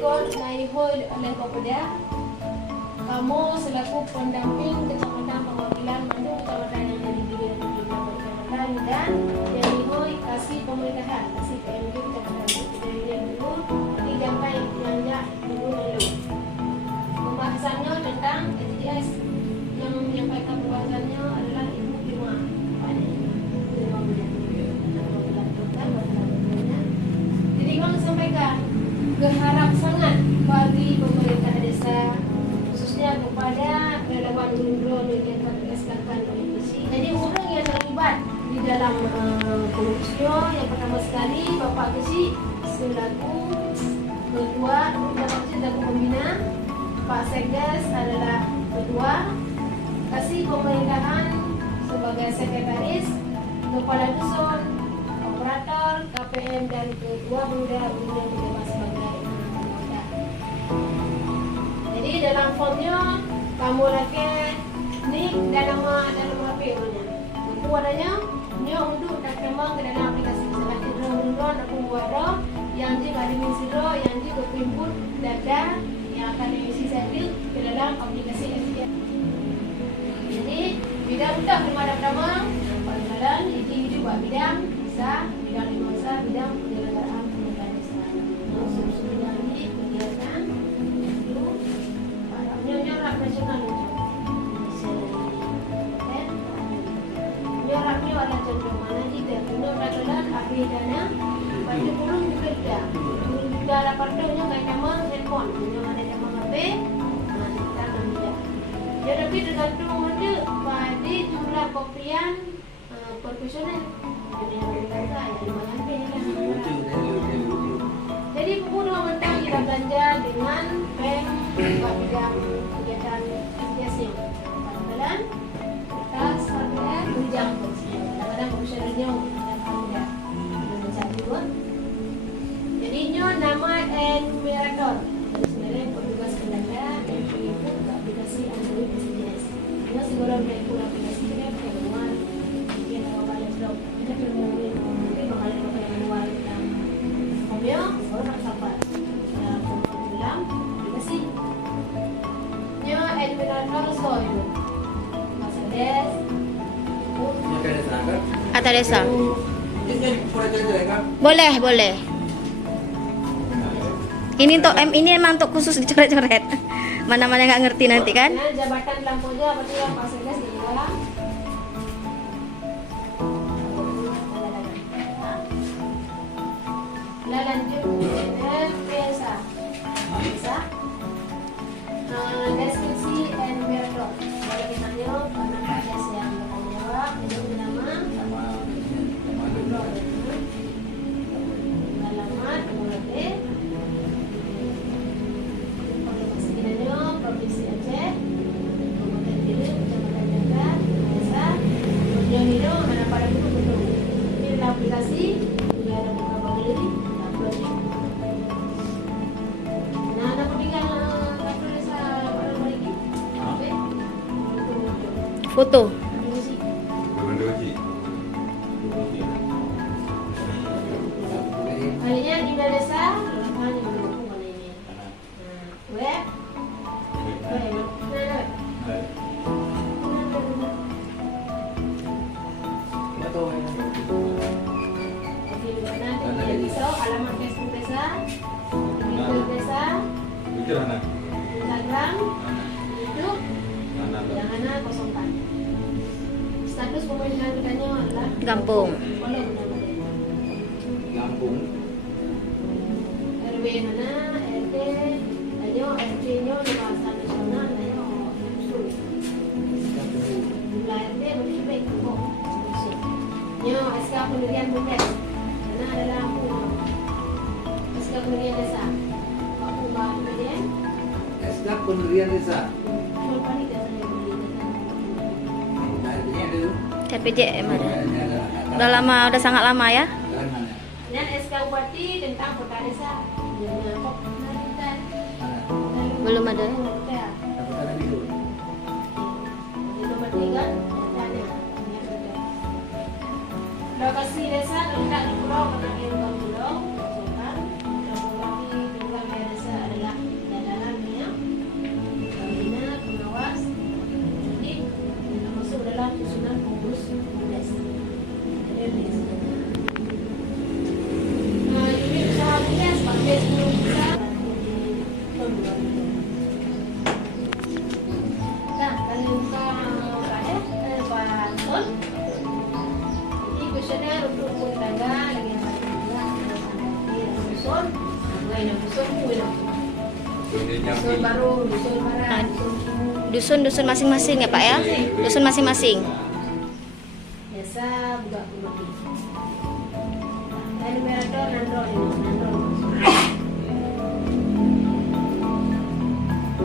ikut naihud oleh Bapeda. Kamu selaku pendamping Kecamatan Perwakilan Bandung Kecamatan yang dari Kecamatan dan yang ihoi kasih pemerintahan kasih PMG Kecamatan dari yang dulu sampai yang dulu lalu. Pembahasannya tentang SDGs yang menyampaikan pembahasannya adalah Ibu Firma. Jadi kami sampaikan berharap sangat bagi pemerintah desa khususnya kepada relawan Undro yang terkesankan oleh misi. Jadi orang yang terlibat di dalam pengurusnya yang pertama sekali Bapak Kesi selaku ketua, Bapak Kesi selaku pembina, Pak Sekdes adalah ketua, kasih pemerintahan sebagai sekretaris, kepala dusun, operator, KPM dan ketua muda Undro sebagai anggota. Jadi dalam formnya kamu lagi nik dan nama dalam HP nya. Itu adanya nya untuk terkembang ke dalam aplikasi seperti drone aku buat yang jika dimensi yang jika input data yang akan diisi setting ke dalam aplikasi SDGs. Jadi bidang pertama pengenalan itu juga bidang bisa bidang masa bidang penyelenggaraan pemerintahan desa. Sudah ini kegiatan itu nyorak nasional nyoraknya ada contoh mana kita nyorak adalah ahli dana pada kurung bekerja juga ada partnernya kayak nama handphone yang ada nama HP kita tidak ya tapi tergantung ada pada jumlah kopian profesional jadi pemuda mentang kita belanja dengan bank bidang kegiatan biasanya kadang-kadang kita sampai tunjang kadang-kadang profesionalnya tidak mencari juga jadinya nama Enumerator sebenarnya petugas pendata dan pengikut aplikasi Android SDGs ini segera mereka aplikasinya keluar kita bakal laptop kita perlu mungkin bakal pakai manual tentang mobil orang sabar bilang aplikasi nya Enumerator soy masa des Atau desa? Boleh, boleh. Ini emang untuk khusus dicoret-coret. Mana-mana nggak ngerti nanti kan? Nah, jabatan lampunya berarti yang Pak Sekdes di dalam. Lanjut desa. Desa. Deskripsi Enumerator. Kalau ditanya karena Pak Sekdes yang bertanggung jawab, itu nama alamat UMD Provinsi Aceh, Kabupaten Bilu, Kecamatan Jagat, Desa, yang itu mana pada gunung-gunung. Ini adalah aplikasi, dia ada beberapa galeri, upload. Nah, ada peninggal kartu desa pada lagi. Foto. Kalinya di desa, hanya mendukung mana ini. Web. Alamat Facebook desa, Twitter desa, Instagram, YouTube, yang mana 04. Status pemerintahan kitanya adalah Kampung. Follow benar-benar. Lampung. RW mana, RT, ayo RT-nya di kawasan nasional, ayo usul. Jumlah RT berarti baik kok. Nyo SK pendirian BUMDes. Karena adalah aku. SK pendirian desa. Aku bawa pendirian. SK pendirian desa. Cuma paling dasarnya pendirian desa. Artinya dulu. TPJM ada. Udah lama, udah sangat lama ya? Dan SK Bupati tentang kota desa. Yang kok penarikan. Belum ada. Kabupaten Bilu. Di nomor 3 tanya. Lokasi desa terletak di pulau Penangin Pulau, Sultan, dan lokasi program desa ada Dusun baru, dusun barat, Dusun-dusun masing-masing ya Pak ya? Dusun masing-masing. biasa buka rumah ini. Dan Meradon, Nandron ini, Nandron.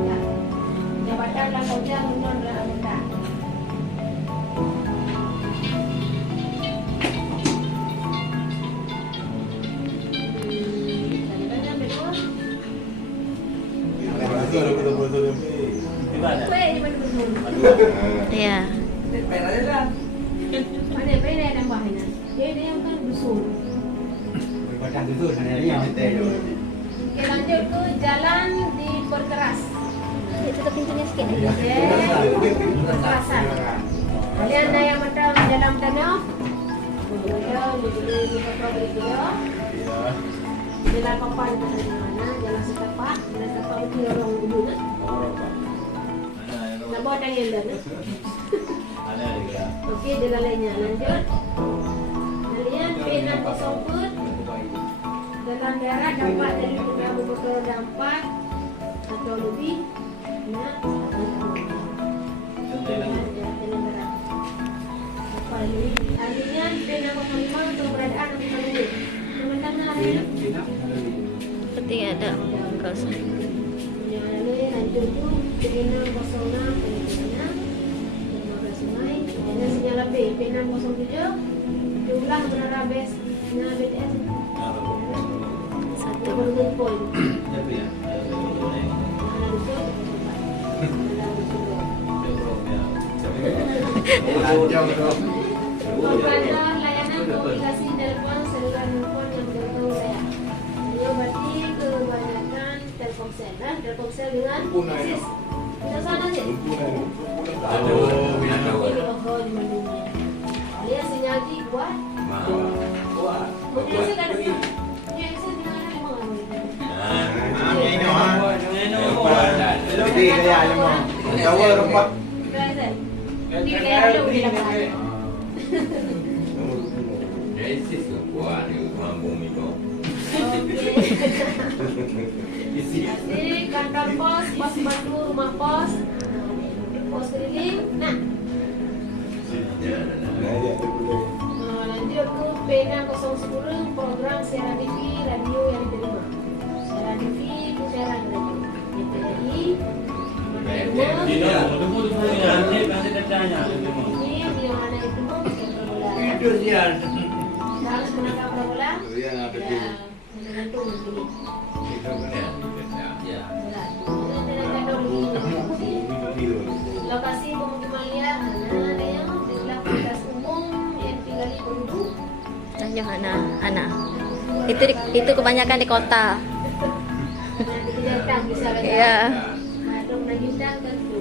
Ya. Jabatan Langkauja, Nandron dan anggota. Tanda-tanda berikut. Apa yang mana betul? Iya. Pen aja lah. Mana pernah ada nambahin? Dia yang kan dusun. Berbadan itu sebenarnya yang itu. Oke, lanjut ke jalan di Perkeras. Ya, tutup pintunya sedikit. Perkerasan. Kalian ada yang macam dalam tanah? Boleh, boleh buka video. Jalan papan itu dari mana? Jalan setapak. Jalan setapak itu orang dulu kan? Nak bawa tangan dah kan? Okey, jalan lainnya. Lanjut. Kalian P604 dalam darat dapat dari beberapa botol dampak atau lebih. Nah, apa ini? Artinya P605 untuk keberadaan untuk menunggu. Sementara hari ini. Seperti ada kawasan. Lanjut tu P606 penyedia 15 Sungai dan sinyal B P607 diulang menara base sinyal BTS Satu. berhubung poin Provider layanan komunikasi telepon seluler handphone yang bertanggung saya. Dia berarti kebanyakan Telkomsel lah, Telkomsel dengan Axis. Kita sana sih. Aduh, binatang. Ini logo di dunia. Dia sinyal di kuat. Wah. Mungkin saya kan. Ya, saya bilang ada memang Jadi kaya alam mo. Tawa rumpat. Hindi kaya ada udah dapat. Ini kantor pos, pos batu, rumah pos, pos keliling. Nah, lanjut ke P610 program siaran TV radio yang diterima. Siaran TV itu siaran radio. DPRI, ini di mana itu mau Itu dia. harus menangkap bola. Dia ada di. Ya, menentukan pilih. Ya. Lokasi pemukiman liar, ada yang di fasilitas umum yang tinggali penduduk. Tanjung Ana. Itu kebanyakan di kota. Nanti kita bisa lihat. Iya. Ada menajutkan tentu.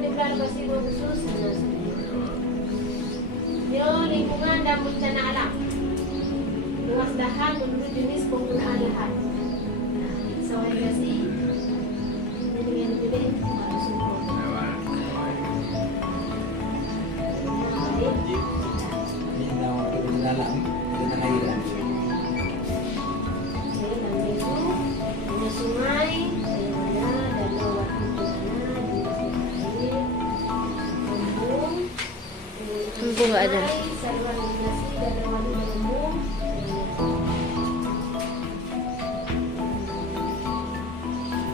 Dengan lokasi khusus, dia lingkungan dan bencana alam. Luas lahan menurut jenis penggunaan lahan. Sawahirasi dengan pilih harus Ini nama kita dalam dengan air. Sungai, dan lewat Kampung nggak ada. saluran irigasi dan lewat umum.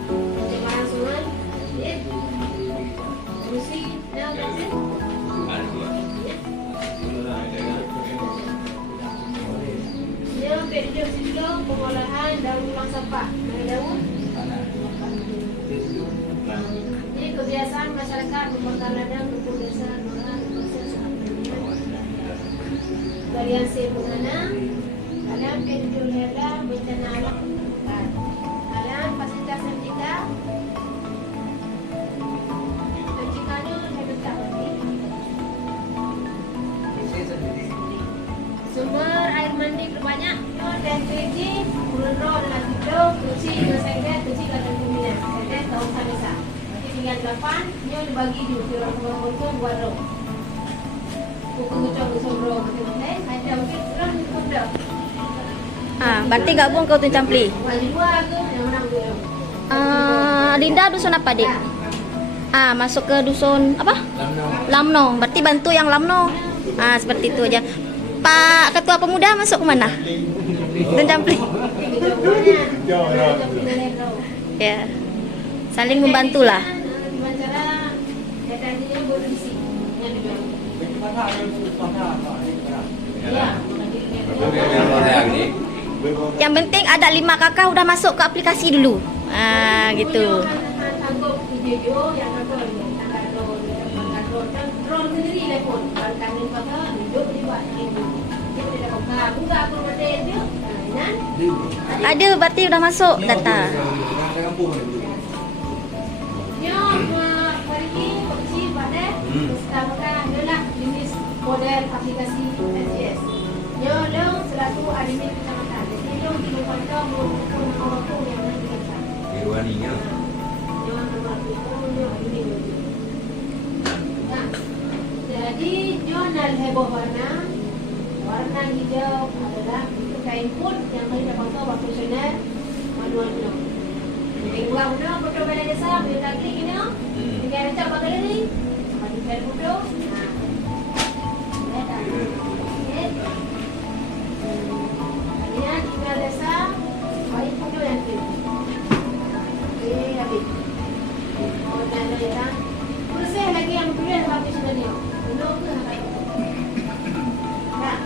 Pencemaran sungai, musik, dan musik. Dia video video pengolahan daun ulang sampah dari daun. Jadi kebiasaan masyarakat membakar ladang untuk desa Nora proses Kalian sebagana kalian video hela bencana alam kalian fasilitas sertika sertikanya hebat sumber air mandi berbanyak dan keji menurut lagi do kunci masengket kunci kata kuminan saya tahu sanisa nanti tinggal 8 nyo dibagi di orang-orang itu buat ro buku ngucap ngucap ro macam ada mungkin kurang kuda Berarti gabung kau tu Campli. Di luar ke yang mana dia? Dinda dusun apa, Dik? Masuk ke dusun apa? Lamno. Berarti bantu yang Lamno. Seperti itu aja. Pak Ketua Pemuda masuk ke mana? Dusun Campli. Ya. Saling membantulah. Yang penting ada 5 kakak udah masuk ke aplikasi dulu. Gitu. Ada berarti udah masuk data. Model aplikasi SGS. Nyolong selaku admin kecamatan. Jadi nyolong di kota mau yang mana kita. Irwaninya. Nyolong nomor itu admin. Jadi jurnal heboh warna hijau adalah itu kain pun yang kali dapat tahu waktu senar manualnya. Kain warna foto pada desa bila klik ini, tinggal recap pakai ini, sama tinggal foto. Ini tinggal desa, baik foto yang tu. Habis. Oh, dan dah. Proses lagi yang kedua habis sudah ni. Belum ke apa? Nah,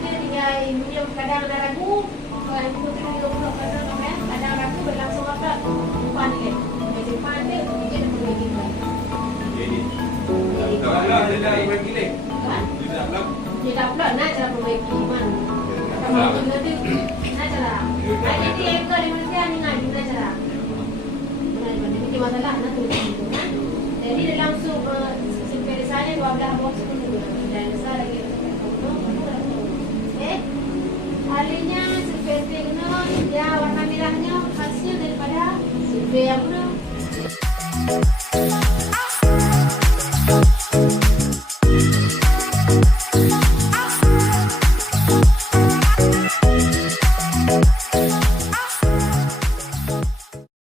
kita tinggal minum kadang ada ragu, kalau kita minum kadang apa? Kadang ragu berlangsung apa? Umpan ni. Jadi umpan dia kita nak pergi lagi. Jadi. Kan? Dia dah pula nak cara perbaiki man. Kalau kita nanti nak cara. Jadi yang kau di Malaysia ni nak cara. Jadi masalah nak tu. Jadi dia langsung simpan desanya 12 box dulu. Dan desa lagi. Halinya survei guna ya warna merahnya hasil daripada survei yang guna.